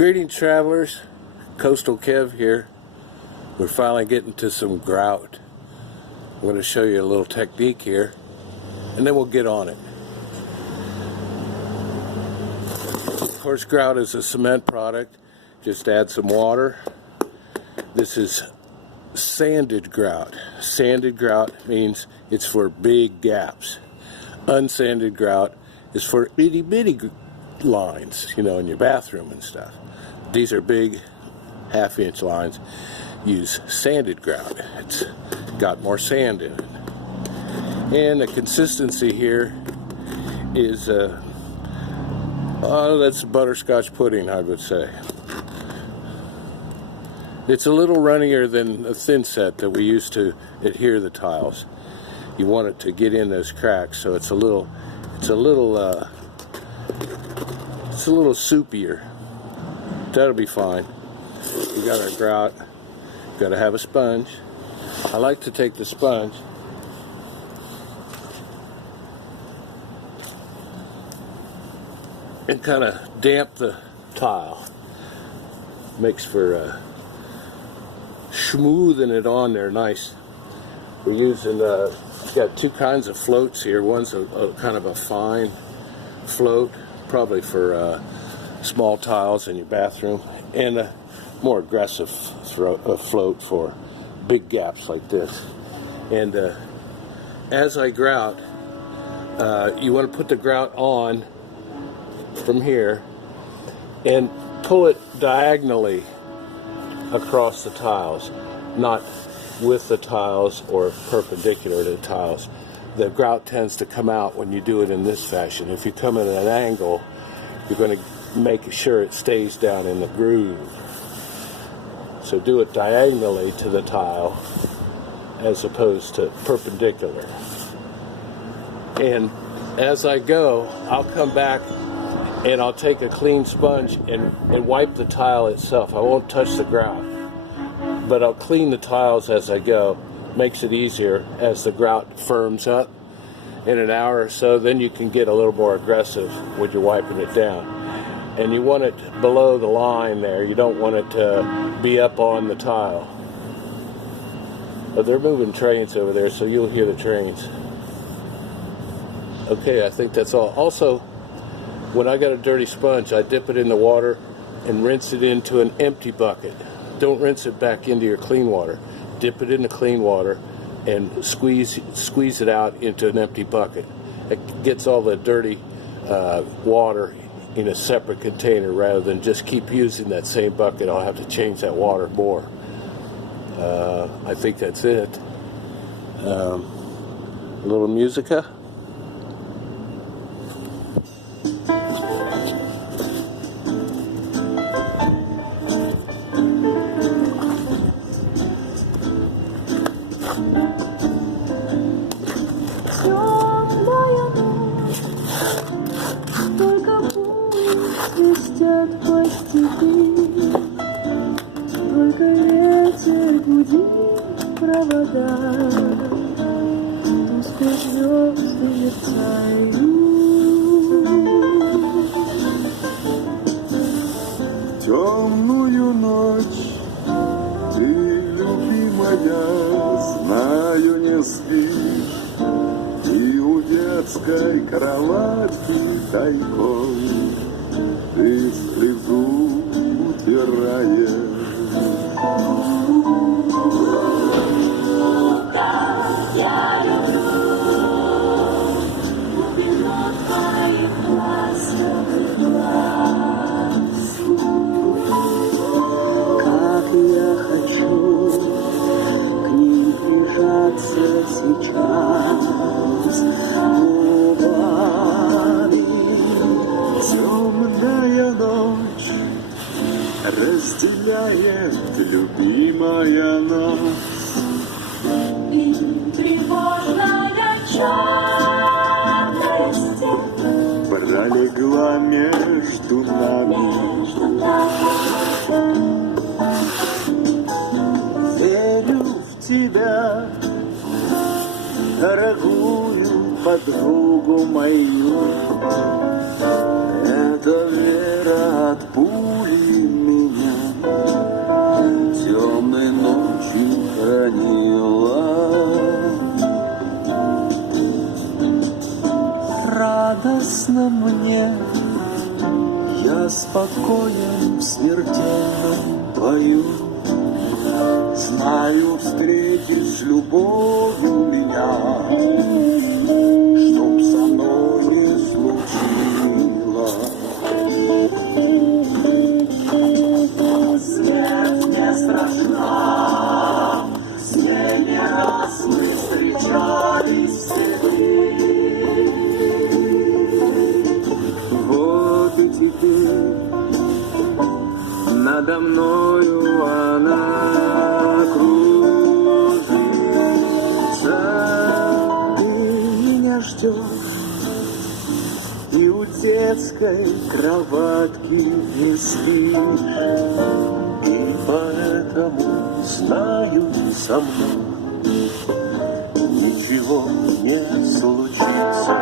Greetings, travelers. Coastal Kev here. We're finally getting to some grout. I'm going to show you a little technique here, and then we'll get on it. Of course, grout is a cement product. Just add some water. This is sanded grout. Sanded grout means it's for big gaps. Unsanded grout is for itty bitty lines, you know, in your bathroom and stuff. These are big half-inch lines. Use sanded grout. It's got more sand in it. And the consistency here is that's butterscotch pudding, I would say. It's a little runnier than a thin set that we use to adhere the tiles. You want it to get in those cracks, so it's a little soupier. That'll be fine. We got our grout. Got to have a sponge. I like to take the sponge and kind of damp the tile. Makes for smoothing it on there nice. We're using got two kinds of floats here. One's a kind of a fine float, probably for small tiles in your bathroom, and a more aggressive float for big gaps like this. And as I grout, you want to put the grout on from here and pull it diagonally across the tiles, not with the tiles or perpendicular to the tiles. The grout tends to come out when you do it in this fashion. If you come at an angle, you're going to make sure it stays down in the groove. So do it diagonally to the tile as opposed to perpendicular. And as I go, I'll come back and I'll take a clean sponge and wipe the tile itself. I won't touch the grout, but I'll clean the tiles as I go. Makes it easier as the grout firms up in an hour or so. Then you can get a little more aggressive when you're wiping it down. And you want it below the line there. You don't want it to be up on the tile. But they're moving trains over there, so you'll hear the trains. Okay, I think that's all. Also, when I got a dirty sponge, I dip it in the water and rinse it into an empty bucket. Don't rinse it back into your clean water. Dip it in the clean water and squeeze it out into an empty bucket. It gets all the dirty water in a separate container rather than just keep using that same bucket. I'll have to change that water more. I think that's it. A little musica. Свистят по степи, только ветер гудит провода, тускло звезды мерцают. Темную ночь ты, любимая, знаю, не спишь, и у детской кроватки тайком ты слезу утираешь. Я люблю глубину твоих ласковых глаз. Как я хочу к ним прижаться сейчас губами. Темная ночь разделяет, любимая нас. И тревожная черная стена Пролегла между нами. Верю в тебя, дорогую подругу мою. Это вера от пули Я спокоен в смертельном бою. Знаю, встретишь любовью меня, чтоб со мной не случилось. Смерть не страшна, с ней не раз мы встречались в степи. Вот и теперь надо мною она кружится. Ты меня ждешь, и у детской кроватки не спишь. И поэтому знаю, со мной ничего не случится.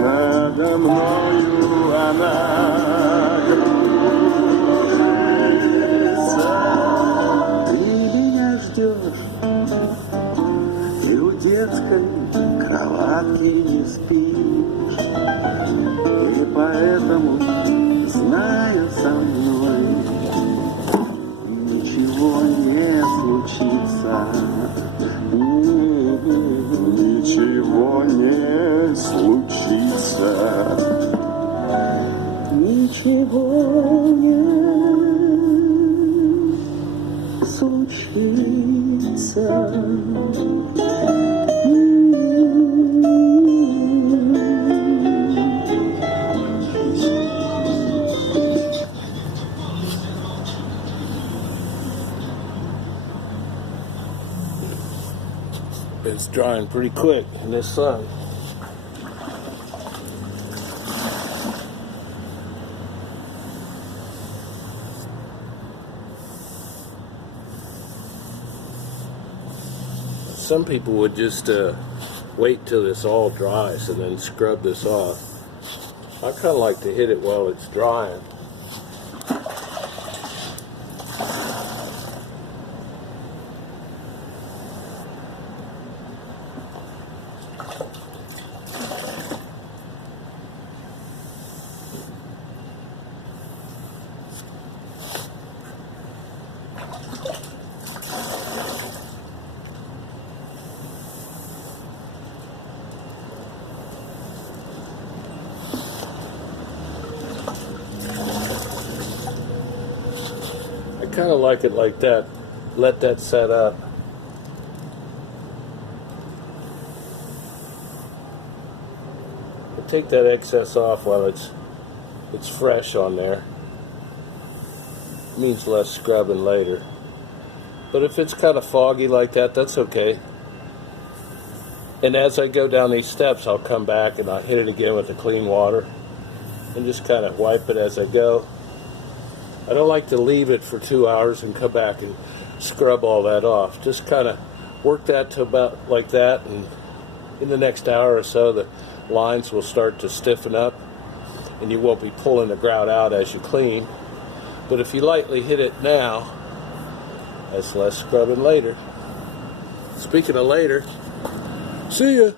Надо мною она кружится. Ты меня ждешь, и у детской кроватки не спишь. И поэтому, знаю, со мной ничего не случится. Ничего не случится. Ничего не случится. It's drying pretty quick in this sun. Some people would just wait till this all dries and then scrub this off. I kind of like to hit it while it's drying. I kind of like it like that. Let that set up. But take that excess off while it's fresh on there. It means less scrubbing later. But if it's kind of foggy like that, that's okay. And as I go down these steps, I'll come back and I'll hit it again with the clean water and just kind of wipe it as I go. I don't like to leave it for 2 hours and come back and scrub all that off. Just kind of work that to about like that, and in the next hour or so the lines will start to stiffen up and you won't be pulling the grout out as you clean. But if you lightly hit it now, that's less scrubbing later. Speaking of later, see ya!